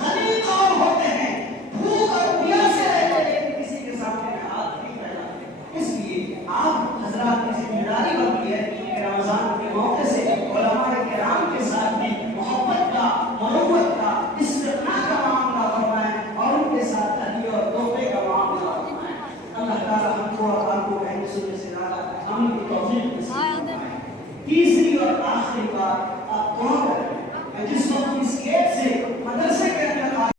غنی قوم ہوتے ہیں، بھوک اور پیاس سے رہتے ہیں لیکن کسی کے سامنے ہاتھ نہیں پھیلاتے۔ اس لیے آپ حضرات کی ذمہ داری بنتی ہے کہ رمضان کے موقع سے علماء کرام کے ساتھ بھی محبت کا، محبت کا، استغنا کا معاملہ فرمائیں اور ان کے ساتھ ہدیے اور تحفے کا معاملہ فرمائیں۔ اللہ تعالیٰ ہم کو اور آپ کو اہل سنت سے زیادہ عمل کی توفیق نصیب فرمائے۔ تیسری اور آخری بات